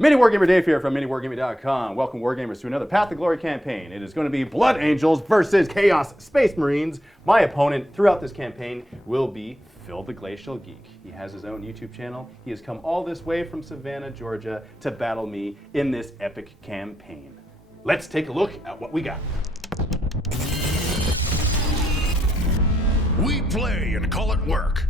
MiniWarGamer Dave here from MiniWarGaming.com. Welcome Wargamers to another Path to Glory campaign. It is going to be Blood Angels versus Chaos Space Marines. My opponent throughout this campaign will be theGlacialGeek. He has his own YouTube channel. He has come all this way from Savannah, Georgia to battle me in this epic campaign. Let's take a look at what we got. We play and call it work.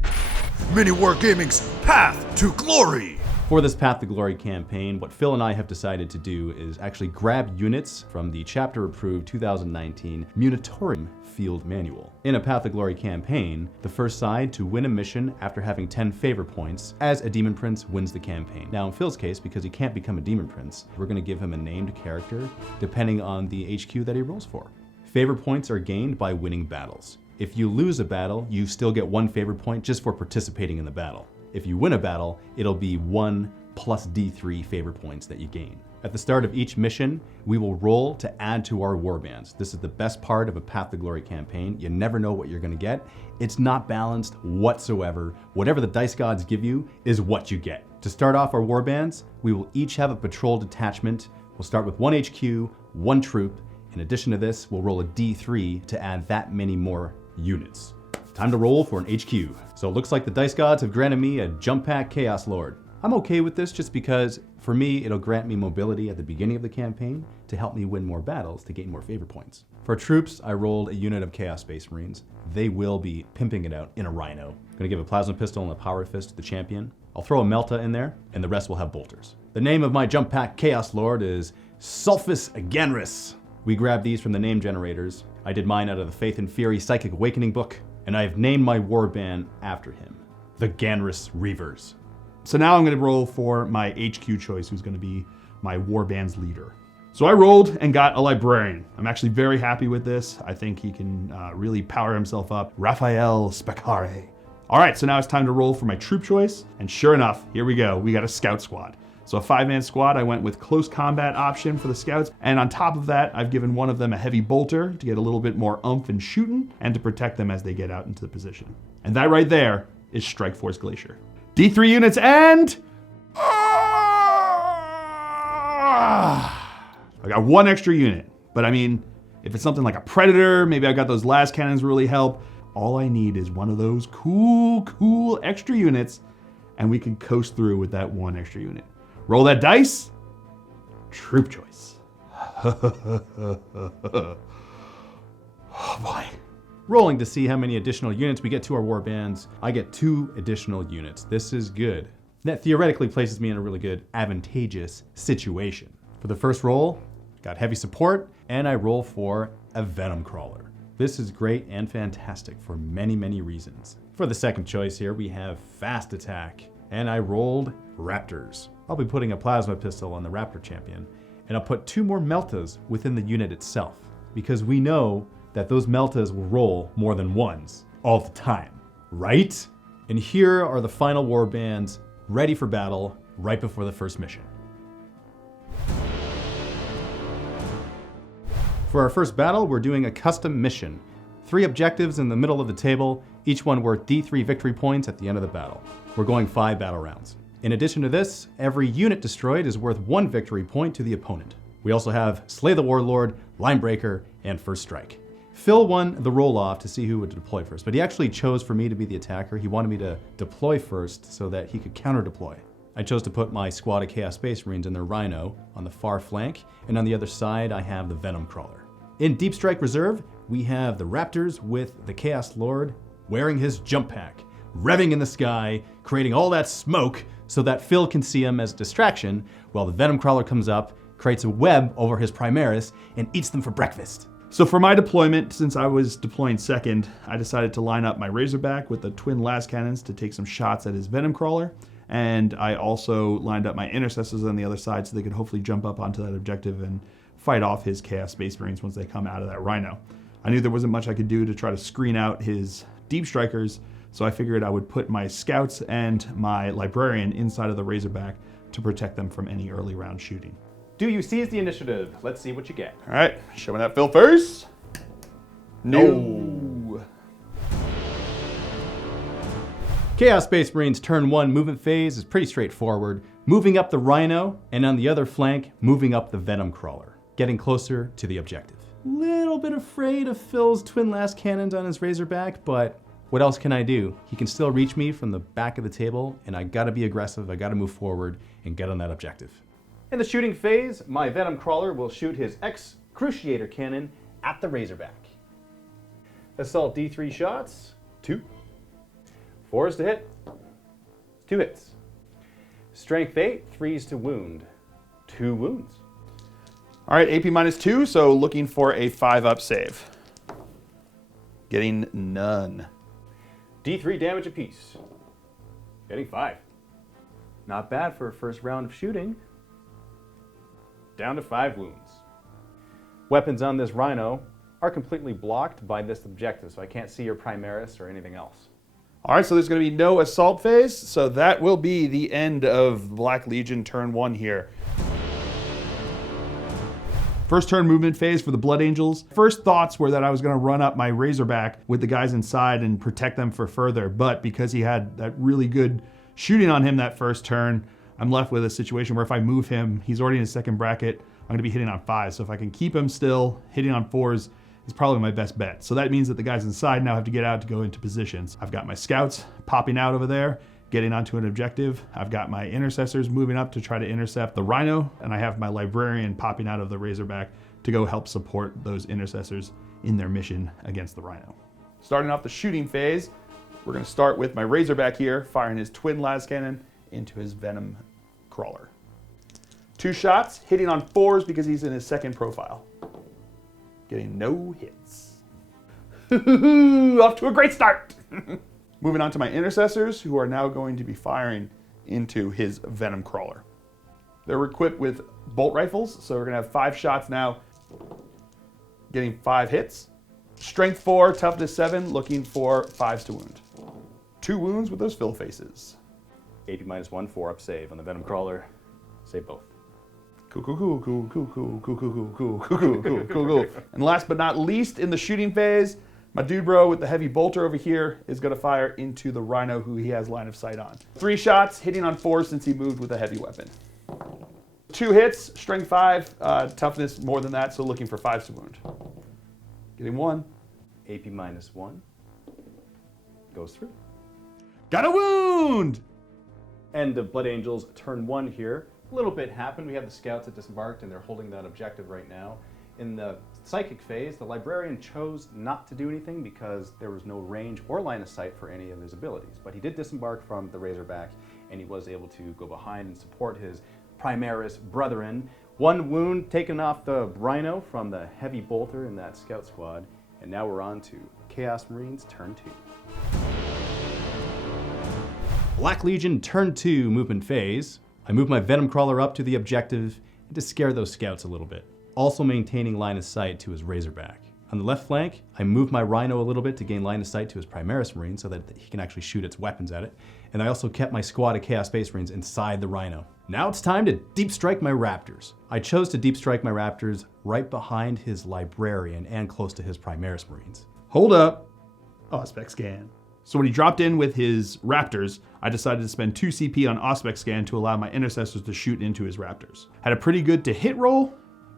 MiniWarGaming's Path to Glory. For this Path to Glory campaign, what Phil and I have decided to do is actually grab units from the chapter-approved 2019 Munitorium Field Manual. In a Path to Glory campaign, the first side to win a mission after having 10 favor points as a Demon Prince wins the campaign. Now in Phil's case, because he can't become a Demon Prince, we're going to give him a named character depending on the HQ that he rolls for. Favor points are gained by winning battles. If you lose a battle, you still get 1 favor point just for participating in the battle. If you win a battle, it'll be 1 plus D3 favor points that you gain. At the start of each mission, we will roll to add to our warbands. This is the best part of a Path to Glory campaign. You never know what you're gonna get. It's not balanced whatsoever. Whatever the dice gods give you is what you get. To start off our warbands, we will each have a patrol detachment. We'll start with 1 HQ, 1 troop. In addition to this, we'll roll a D3 to add that many more units. Time to roll for an HQ. So it looks like the dice gods have granted me a jump pack Chaos Lord. I'm okay with this just because for me, it'll grant me mobility at the beginning of the campaign to help me win more battles to gain more favor points. For troops, I rolled a unit of Chaos Space Marines. They will be pimping it out in a Rhino. I'm gonna give a plasma pistol and a power fist to the champion. I'll throw a Melta in there and the rest will have bolters. The name of my jump pack Chaos Lord is Sulphus Ganrus. We grabbed these from the name generators. I did mine out of the Faith and Fury Psychic Awakening book, and I have named my warband after him, the Ganrus Reavers. So now I'm gonna roll for my HQ choice, who's gonna be my warband's leader. So I rolled and got a librarian. I'm actually very happy with this. I think he can really power himself up. Raphael Spacare. All right, so now it's time to roll for my troop choice. And sure enough, here we go. We got a scout squad. So a 5-man squad, I went with close combat option for the scouts. And on top of that, I've given one of them a heavy bolter to get a little bit more oomph and shooting and to protect them as they get out into the position. And that right there is Strike Force Glacier. D3 units and... I got 1 extra unit. But I mean, if it's something like a Predator, maybe I got those las cannons really help. All I need is one of those cool extra units and we can coast through with that 1 extra unit. Roll that dice. Troop choice. Oh boy. Rolling to see how many additional units we get to our warbands. I get 2 additional units. This is good. That theoretically places me in a really good, advantageous situation. For the first roll, got heavy support, and I roll for a Venom Crawler. This is great and fantastic for many reasons. For the second choice here, we have Fast Attack, and I rolled Raptors. I'll be putting a plasma pistol on the Raptor champion, and I'll put 2 more Meltas within the unit itself, because we know that those Meltas will roll more than ones all the time, right? And here are the final warbands ready for battle right before the first mission. For our first battle, we're doing a custom mission. 3 objectives in the middle of the table, each one worth D3 victory points at the end of the battle. We're going 5 battle rounds. In addition to this, every unit destroyed is worth 1 victory point to the opponent. We also have Slay the Warlord, Linebreaker, and First Strike. Phil won the roll-off to see who would deploy first, but he actually chose for me to be the attacker. He wanted me to deploy first so that he could counter-deploy. I chose to put my squad of Chaos Space Marines in their Rhino on the far flank, and on the other side I have the Venom Crawler. In Deep Strike Reserve, we have the Raptors with the Chaos Lord wearing his jump pack, revving in the sky, creating all that smoke so that Phil can see him as a distraction while the Venom Crawler comes up, creates a web over his Primaris, and eats them for breakfast. So for my deployment, since I was deploying second, I decided to line up my Razorback with the twin las cannons to take some shots at his Venom Crawler. And I also lined up my Intercessors on the other side so they could hopefully jump up onto that objective and fight off his Chaos Space Marines once they come out of that Rhino. I knew there wasn't much I could do to try to screen out his Deep Strikers, so I figured I would put my Scouts and my Librarian inside of the Razorback to protect them from any early round shooting. Do you seize the initiative? Let's see what you get. All right, showing that Phil first. No. Chaos Space Marines turn 1 movement phase is pretty straightforward. moving up the Rhino, and on the other flank, moving up the Venom Crawler, getting closer to the objective. Little bit afraid of Phil's twin last cannons on his Razorback, but what else can I do? He can still reach me from the back of the table, and I gotta be aggressive, I gotta move forward and get on that objective. In the shooting phase, my Venom Crawler will shoot his Excruciator Cannon at the Razorback. Assault D3 shots, 2. 4s to hit, 2 hits. Strength 8, 3s to wound, 2 wounds. All right, AP -2, so looking for a 5-up save. Getting none. D3 damage apiece, getting 5. Not bad for a first round of shooting. Down to 5 wounds. Weapons on this Rhino are completely blocked by this objective, so I can't see your Primaris or anything else. All right, so there's going to be no assault phase, so that will be the end of Black Legion turn 1 here. First turn movement phase for the Blood Angels. First thoughts were that I was going to run up my Razorback with the guys inside and protect them for further, but because he had that really good shooting on him that first turn, I'm left with a situation where if I move him, he's already in his second bracket, I'm going to be hitting on 5s. So if I can keep him still, hitting on 4s is probably my best bet. So that means that the guys inside now have to get out to go into positions. I've got my scouts popping out over there, getting onto an objective. I've got my intercessors moving up to try to intercept the Rhino, and I have my librarian popping out of the Razorback to go help support those intercessors in their mission against the Rhino. Starting off the shooting phase, we're going to start with my Razorback here, firing his twin las cannon into his Venom Crawler. 2 shots, hitting on 4s because he's in his second profile. Getting no hits. Off to a great start. Moving on to my intercessors, who are now going to be firing into his Venom Crawler. They're equipped with bolt rifles, so we're gonna have 5 shots now, getting 5 hits. Strength 4, toughness 7, looking for 5s to wound. 2 wounds with those fill faces. AP -1, 4-up save on the Venom Crawler. Save both. Cool. And last but not least, in the shooting phase, my dude bro with the heavy bolter over here is going to fire into the Rhino who he has line of sight on. 3 shots, hitting on 4 since he moved with a heavy weapon. 2 hits, strength 5, toughness more than that, so looking for 5s to wound. Getting 1. AP -1. Goes through. Got a wound! And the Blood Angels turn 1 here. A little bit happened. We have the scouts that disembarked and they're holding that objective right now. In the psychic phase, the librarian chose not to do anything because there was no range or line of sight for any of his abilities. But he did disembark from the Razorback and he was able to go behind and support his Primaris brethren. 1 wound taken off the Rhino from the heavy bolter in that scout squad. And now we're on to Chaos Marines turn 2. Black Legion turn 2 movement phase. I move my Venom Crawler up to the objective to scare those scouts a little bit, also maintaining line of sight to his Razorback. On the left flank, I move my Rhino a little bit to gain line of sight to his Primaris Marine so that he can actually shoot its weapons at it. And I also kept my squad of Chaos Space Marines inside the Rhino. Now it's time to deep strike my Raptors. I chose to deep strike my Raptors right behind his Librarian and close to his Primaris Marines. Hold up. Auspex scan. So when he dropped in with his Raptors, I decided to spend 2 CP on Auspex scan to allow my intercessors to shoot into his Raptors. Had a pretty good to hit roll,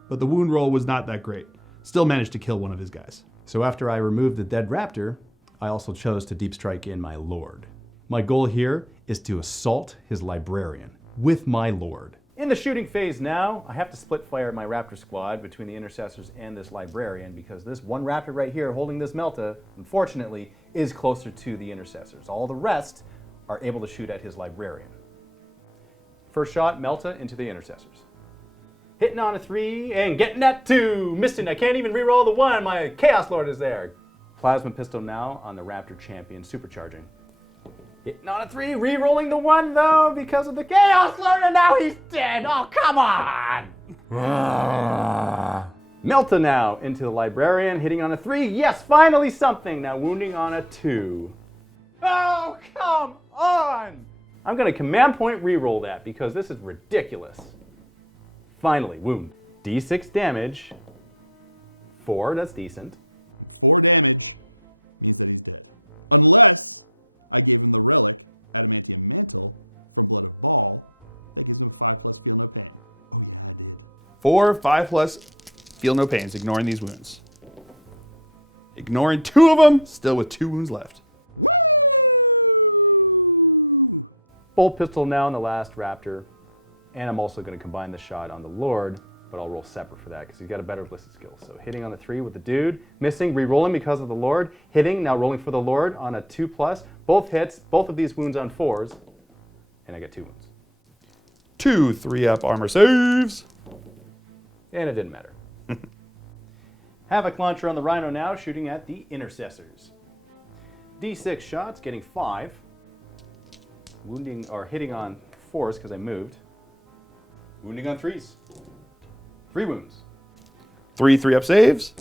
but the wound roll was not that great. Still managed to kill one of his guys. So after I removed the dead Raptor, I also chose to deep strike in my Lord. My goal here is to assault his Librarian with my Lord. In the shooting phase now, I have to split fire my Raptor squad between the intercessors and this Librarian because this one Raptor right here holding this Melta, unfortunately, is closer to the intercessors. All the rest are able to shoot at his Librarian. First shot, Melta into the intercessors. Hitting on a 3 and getting that 2. Missing, I can't even reroll the 1. My Chaos Lord is there. Plasma pistol now on the Raptor champion, supercharging. Hitting on a 3, re-rolling the 1 though because of the Chaos Lord, and now he's dead. Oh, come on! Melta now into the Librarian, hitting on a 3. Yes, finally something. Now wounding on a 2. Oh, come on! I'm gonna command point re-roll that because this is ridiculous. Finally, wound. D6 damage. 4, that's decent. 4, 5 plus, feel no pains, ignoring these wounds. Ignoring 2 of them, still with 2 wounds left. Bolt pistol now on the last raptor, and I'm also going to combine the shot on the Lord, but I'll roll separate for that because he's got a better ballistic skill. So hitting on the 3 with the dude, missing, re-rolling because of the Lord, hitting, now rolling for the Lord on a 2 plus, both hits, both of these wounds on 4s, and I get 2 wounds. 2 3-up armor saves. And it didn't matter. Havoc launcher on the Rhino now, shooting at the intercessors. D6 shots, getting 5. Wounding or hitting on 4s because I moved. Wounding on 3s. 3 wounds. 3 3-up saves.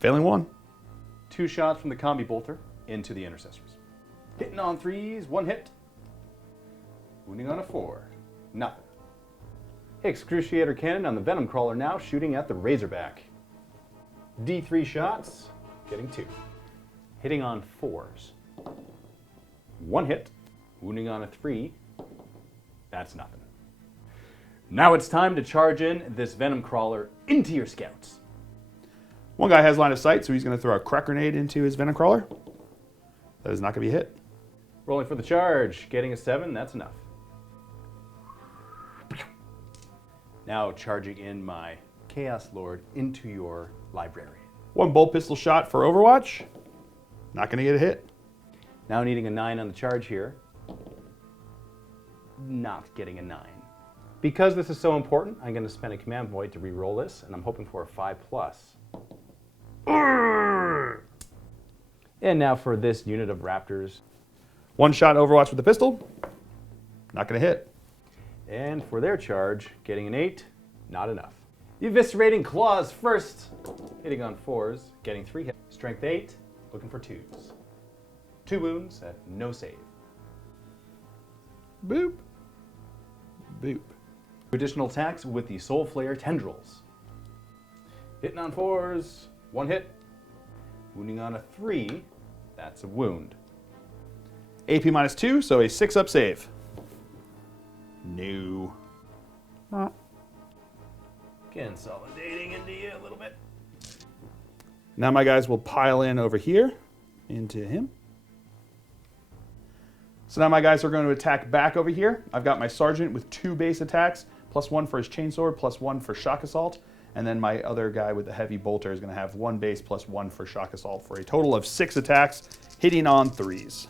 Failing 1. 2 shots from the combi bolter into the intercessors. Hitting on 3s, 1 hit. Wounding on a 4. Nothing. Excruciator cannon on the Venom Crawler now, shooting at the Razorback. D3 shots, getting 2. Hitting on 4s. 1 hit. Wounding on a 3. That's nothing. Now it's time to charge in this Venom Crawler into your scouts. One guy has line of sight, so he's going to throw a crack grenade into his Venom Crawler. That is not going to be a hit. Rolling for the charge, getting a 7, that's enough. Now charging in my Chaos Lord into your librarian. 1 bolt pistol shot for Overwatch. Not going to get a hit. Now needing a 9 on the charge here. Not getting a 9. Because this is so important, I'm going to spend a command point to re-roll this, and I'm hoping for a 5 plus. And now for this unit of Raptors. 1 shot Overwatch with the pistol. Not going to hit. And for their charge, getting an 8, not enough. The Eviscerating Claws first, hitting on 4s, getting 3 hits. Strength 8, looking for 2s. 2 wounds at no save. Boop. Boop. Additional attacks with the Soul Flayer Tendrils. Hitting on 4s, 1 hit. Wounding on a 3, that's a wound. AP minus 2, so a 6-up save. No. Consolidating into you a little bit. Now my guys will pile in over here into him. So now my guys are going to attack back over here. I've got my sergeant with 2 base attacks, +1 for his chainsword, +1 for shock assault. And then my other guy with the heavy bolter is going to have 1 base +1 for shock assault for a total of 6 attacks, hitting on 3s.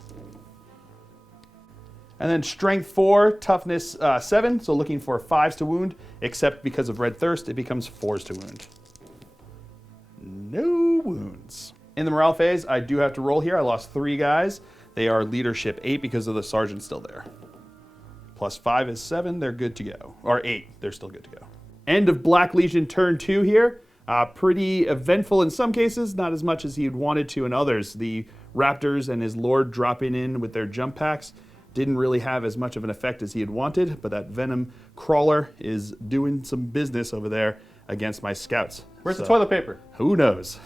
And then strength 4, toughness 7, so looking for 5s to wound, except because of red thirst, it becomes 4s to wound. No wounds. In the morale phase, I do have to roll here. I lost 3 guys. They are leadership 8 because of the sergeant still there. +5 is 7, they're good to go. Or 8, they're still good to go. End of Black Legion turn 2 here. Pretty eventful in some cases, not as much as he had wanted to in others. The Raptors and his Lord dropping in with their jump packs didn't really have as much of an effect as he had wanted, but that Venom Crawler is doing some business over there against my scouts. Where's the toilet paper? Who knows?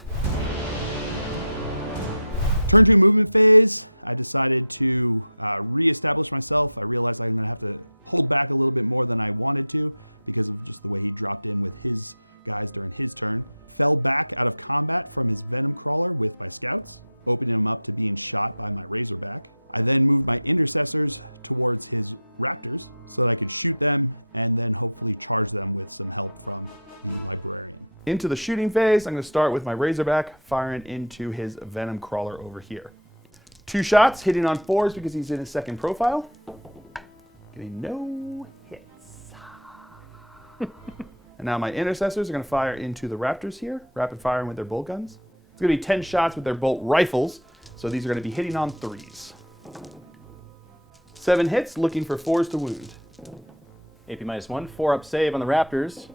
Into the shooting phase, I'm going to start with my Razorback firing into his Venom Crawler over here. 2 shots, hitting on 4s because he's in his second profile. Getting no hits. And now my intercessors are going to fire into the Raptors here, rapid firing with their bolt guns. It's going to be 10 shots with their bolt rifles, so these are going to be hitting on 3s. 7 hits, looking for 4s to wound. AP -1, 4-up save on the Raptors.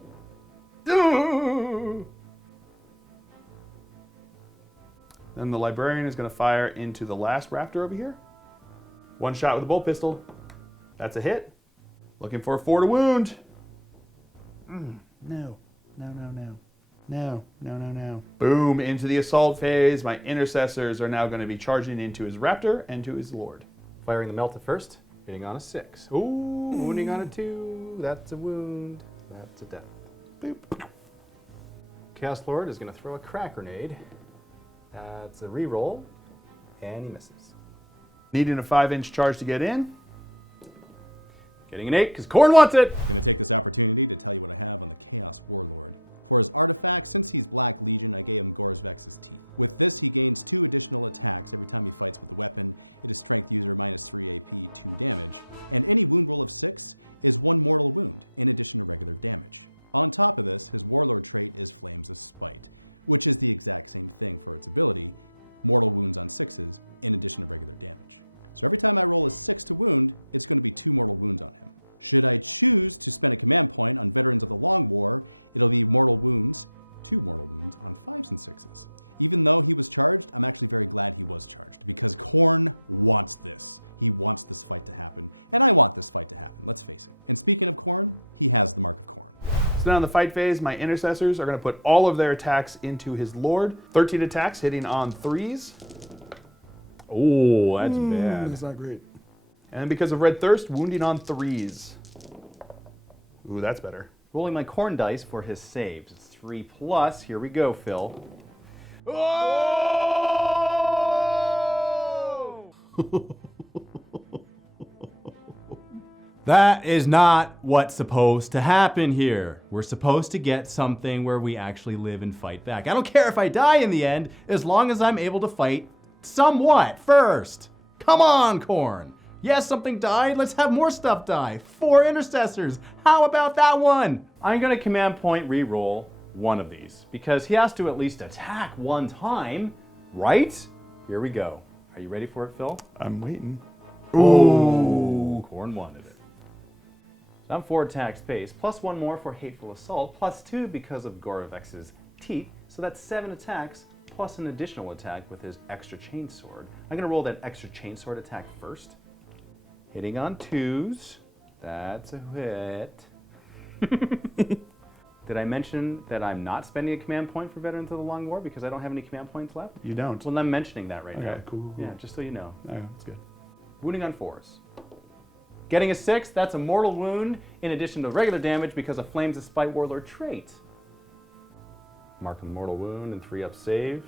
Then the Librarian is going to fire into the last Raptor over here. 1 shot with a bolt pistol. That's a hit. Looking for a 4 to wound. No. No, no, no. No, no, no, no. Boom, into the assault phase. My intercessors are now going to be charging into his Raptor and to his Lord. Firing the Melted first, hitting on a 6. Ooh, wounding on a 2. That's a wound. That's a death. Boop. Chaos Lord is going to throw a crack grenade. That's a reroll, and he misses. Needing a 5-inch charge to get in. Getting an 8 because Corn wants it. So now in the fight phase, my intercessors are going to put all of their attacks into his Lord. 13 attacks hitting on 3s. Oh, that's bad. That's not great. And because of Red Thirst, wounding on 3s. Ooh, that's better. Rolling my Corn dice for his saves. It's 3+. Here we go, Phil. Oh! That is not what's supposed to happen here. We're supposed to get something where we actually live and fight back. I don't care if I die in the end, as long as I'm able to fight somewhat first. Come on, Corn. Yes, something died. Let's have more stuff die. 4 intercessors. How about that one? I'm going to command point reroll one of these because he has to at least attack one time, right? Here we go. Are you ready for it, Phil? I'm waiting. Ooh. Corn wanted it. So I'm 4 attack space, plus 1 more for Hateful Assault, plus 2 because of Gorovex's teeth. So that's 7 attacks, plus an additional attack with his extra chainsword. I'm going to roll that extra chainsword attack first. Hitting on 2s. That's a hit. Did I mention that I'm not spending a command point for Veterans of the Long War because I don't have any command points left? You don't. Well, I'm mentioning that right now. Okay, cool. Yeah, just so you know. Okay, that's good. Wounding on 4s. Getting a 6, that's a mortal wound in addition to regular damage because of Flames of Spite Warlord trait. Mark a mortal wound and 3-up save.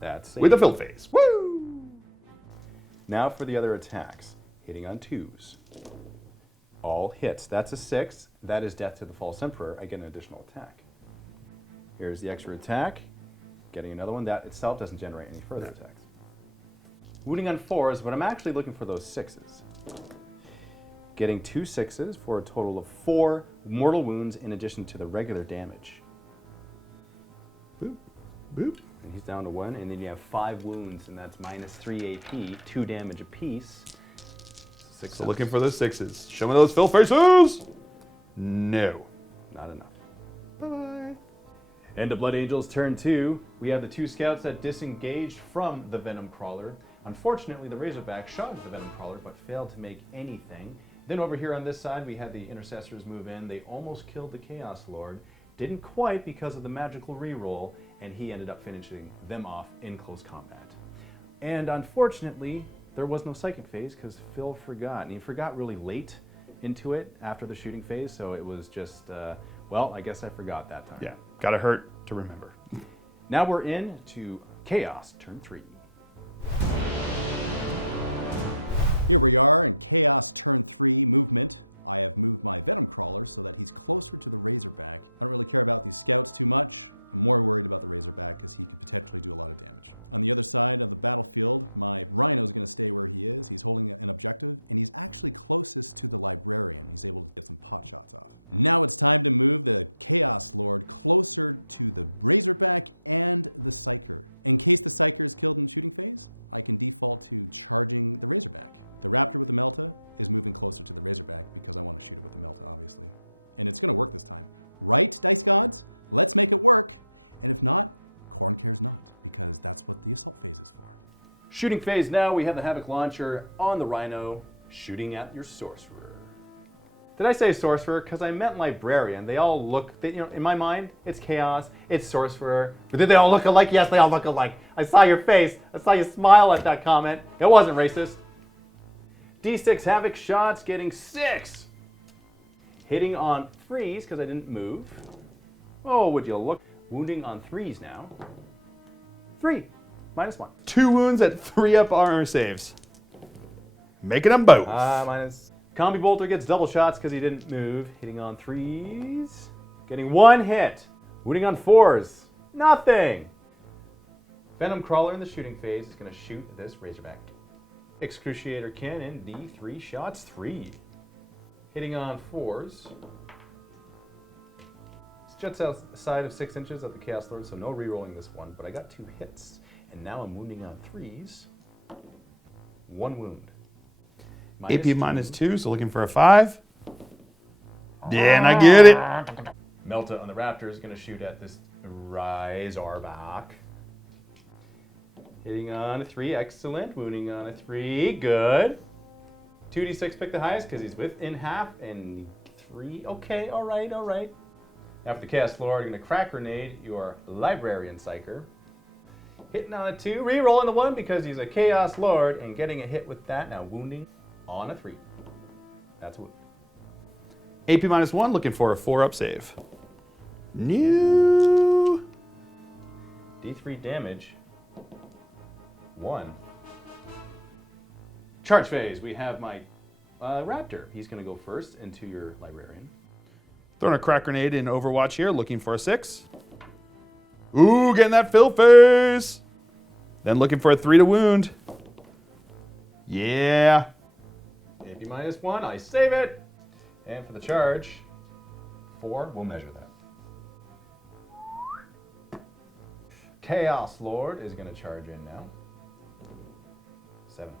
That's safe. With a field phase. Woo! Now for the other attacks. Hitting on 2s. All hits. That's a 6. That is death to the False Emperor. I get an additional attack. Here's the extra attack. Getting another one. That itself doesn't generate any further attacks. Wounding on 4s, but I'm actually looking for those 6s. Getting 2 6s for a total of 4 mortal wounds in addition to the regular damage. Boop. Boop. And he's down to 1, and then you have 5 wounds, and that's -3 AP, 2 damage apiece. 6. So looking for those 6s. Show me those fill faces! No. Not enough. Bye-bye. End of Blood Angel's turn 2. We have the 2 scouts that disengaged from the Venom Crawler. Unfortunately, the Razorback shot the Venom Crawler, but failed to make anything. Then over here on this side, we had the Intercessors move in. They almost killed the Chaos Lord. Didn't quite because of the magical reroll, and he ended up finishing them off in close combat. And unfortunately, there was no psychic phase because Phil forgot. And he forgot really late into it after the shooting phase, so it was just, well, I guess I forgot that time. Yeah, gotta hurt to remember. Now we're in to Chaos, turn 3. Shooting phase now, we have the Havoc Launcher on the Rhino, shooting at your Sorcerer. Did I say Sorcerer? Because I meant Librarian. They all look, in my mind, it's Chaos, it's Sorcerer. But did they all look alike? Yes, they all look alike. I saw your face. I saw you smile at that comment. It wasn't racist. D6 Havoc shots, getting 6. Hitting on 3s, because I didn't move. Oh, would you look? Wounding on 3s now. 3, -1. 2 wounds at 3 up armor saves. Making them both. Minus. Combi Bolter gets double shots because he didn't move. Hitting on 3s. Getting 1 hit. Wounding on 4s. Nothing. Venom Crawler in the shooting phase is going to shoot this Razorback. Excruciator Cannon, D3 shots, 3. Hitting on 4s. Jets outside of 6 inches of the Chaos Lord, so no re-rolling this one, but I got 2 hits. And now I'm wounding on 3s. 1 wound. AP -2, so looking for a 5. Yeah, and I get it. Melta on the Raptor is going to shoot at this Razorback. Hitting on a 3, excellent. Wounding on a 3, good. 2d6 pick the highest because he's within half, and 3, okay, all right. After the Chaos Lord, you're going to crack grenade your Librarian Psyker. Hitting on a 2, re-rolling the 1 because he's a Chaos Lord, and getting a hit with that. Now wounding on a 3. That's a wound. AP -1, looking for a 4 up save. New. D3 damage. 1. Charge phase. We have my Raptor. He's going to go first into your Librarian. Throwing a crack grenade in Overwatch here, looking for a 6. Ooh, getting that fill face. Then looking for a 3 to wound. Yeah. AP -1, I save it. And for the charge, 4, we'll measure that. Chaos Lord is going to charge in now. 7.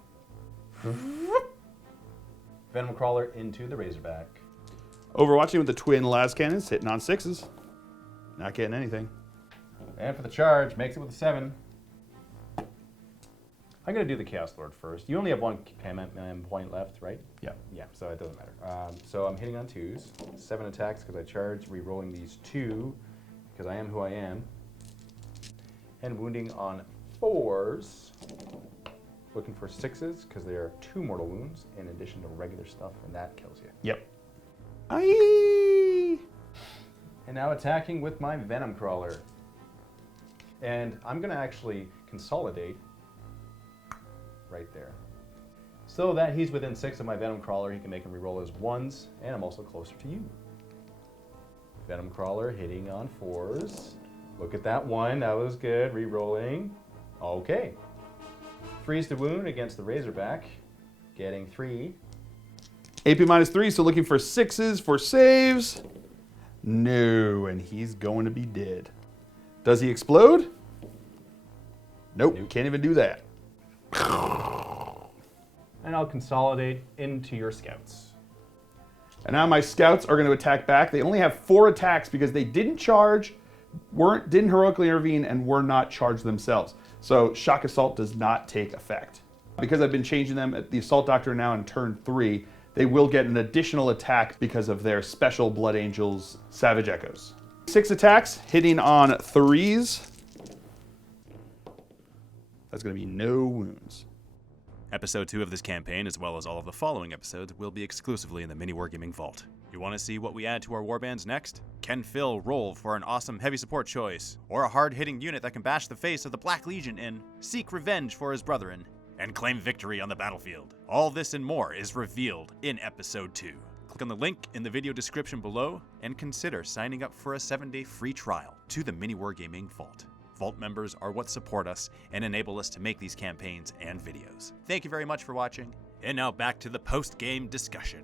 Venom Crawler into the Razorback. Overwatching with the twin las cannons, hitting on 6s. Not getting anything. And for the charge, makes it with a 7. I'm going to do the Chaos Lord first. You only have 1 point left, right? Yeah. Yeah, so it doesn't matter. So I'm hitting on 2s. 7 attacks because I charged, re-rolling these 2 because I am who I am. And wounding on 4s. Looking for 6s because they are 2 mortal wounds in addition to regular stuff, and that kills you. Yep. Aye. And now attacking with my Venom Crawler. And I'm going to actually consolidate right there. So that he's within 6 of my Venom Crawler, he can make him reroll his 1s, and I'm also closer to you. Venom Crawler hitting on 4s. Look at that 1, that was good, rerolling. Okay. 3s to wound against the Razorback, getting 3. AP -3, so looking for 6s for saves. No, and he's going to be dead. Does he explode? Nope. Can't even do that. And I'll consolidate into your scouts. And now my scouts are going to attack back. They only have 4 attacks because they didn't charge, didn't heroically intervene, and were not charged themselves. So Shock Assault does not take effect. Because I've been changing them at the Assault Doctor now in turn 3, they will get an additional attack because of their special Blood Angels Savage Echoes. 6 attacks, hitting on 3s. That's going to be no wounds. Episode 2 of this campaign, as well as all of the following episodes, will be exclusively in the MiniWarGaming Vault. You want to see what we add to our warbands next? Can Phil roll for an awesome heavy support choice? Or a hard-hitting unit that can bash the face of the Black Legion in, seek revenge for his brethren, and claim victory on the battlefield? All this and more is revealed in Episode 2. Click on the link in the video description below and consider signing up for a 7-day free trial to the MiniWarGaming Vault. Vault members are what support us and enable us to make these campaigns and videos. Thank you very much for watching, and now back to the post-game discussion.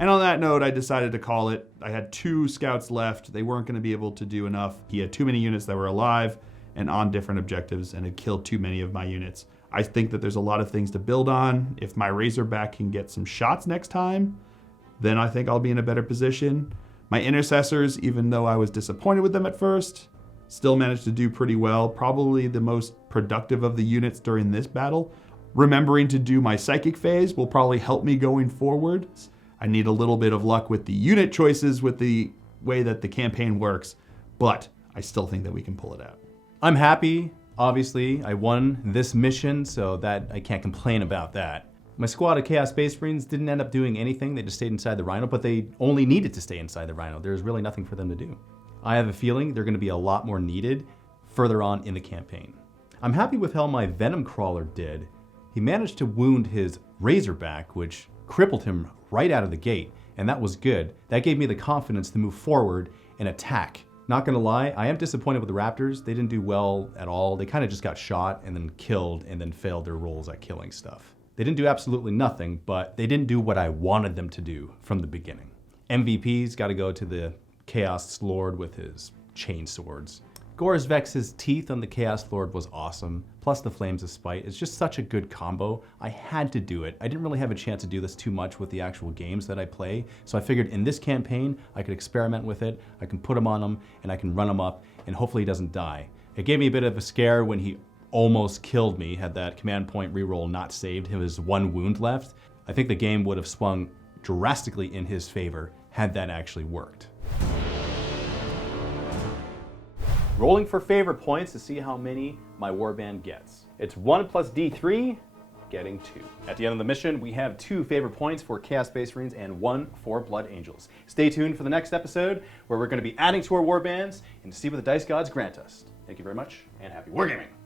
And on that note, I decided to call it. I had 2 scouts left. They weren't going to be able to do enough. He had too many units that were alive and on different objectives and had killed too many of my units. I think that there's a lot of things to build on. If my Razorback can get some shots next time, then I think I'll be in a better position. My Intercessors, even though I was disappointed with them at first, still managed to do pretty well. Probably the most productive of the units during this battle. Remembering to do my Psychic phase will probably help me going forward. I need a little bit of luck with the unit choices with the way that the campaign works, but I still think that we can pull it out. I'm happy, obviously. I won this mission, so that I can't complain about that. My squad of Chaos Space Marines didn't end up doing anything, they just stayed inside the Rhino, but they only needed to stay inside the Rhino. There's really nothing for them to do. I have a feeling they're going to be a lot more needed further on in the campaign. I'm happy with how my Venom Crawler did. He managed to wound his Razorback, which crippled him right out of the gate, and that was good. That gave me the confidence to move forward and attack. Not gonna lie, I am disappointed with the Raptors. They didn't do well at all. They kind of just got shot and then killed and then failed their roles at killing stuff. They didn't do absolutely nothing, but they didn't do what I wanted them to do from the beginning. MVP's gotta go to the Chaos Lord with his chain swords. Gore's Vex's teeth on the Chaos Lord was awesome, plus the Flames of Spite. It's just such a good combo. I had to do it. I didn't really have a chance to do this too much with the actual games that I play, so I figured in this campaign, I could experiment with it, I can put him on him, and I can run him up, and hopefully he doesn't die. It gave me a bit of a scare when he almost killed me, had that command point reroll not saved him, his one wound left. I think the game would have swung drastically in his favor had that actually worked. Rolling for favor points to see how many my warband gets. It's 1 plus D3, getting 2. At the end of the mission, we have 2 favor points for Chaos Space Marines and 1 for Blood Angels. Stay tuned for the next episode where we're going to be adding to our warbands and see what the dice gods grant us. Thank you very much, and happy wargaming!